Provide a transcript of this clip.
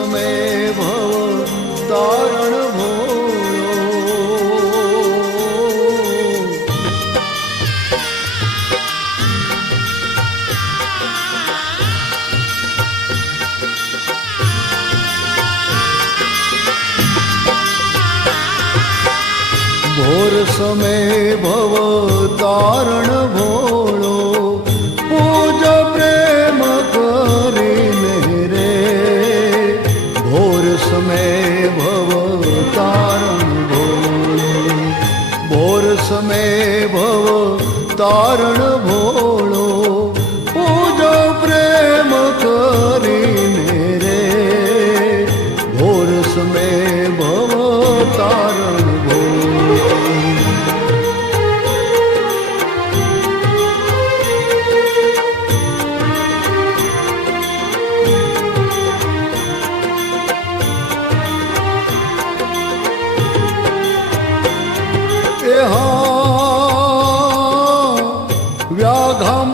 समय भव तारण भोलो भोर समय भव तारण भोलो पूज प्रेम करीने रे भोर समय भव तारण भोलो भोर समय भव तारण भोलो पूज प्रेम करीने रे भोर समय भव तारण व्याघम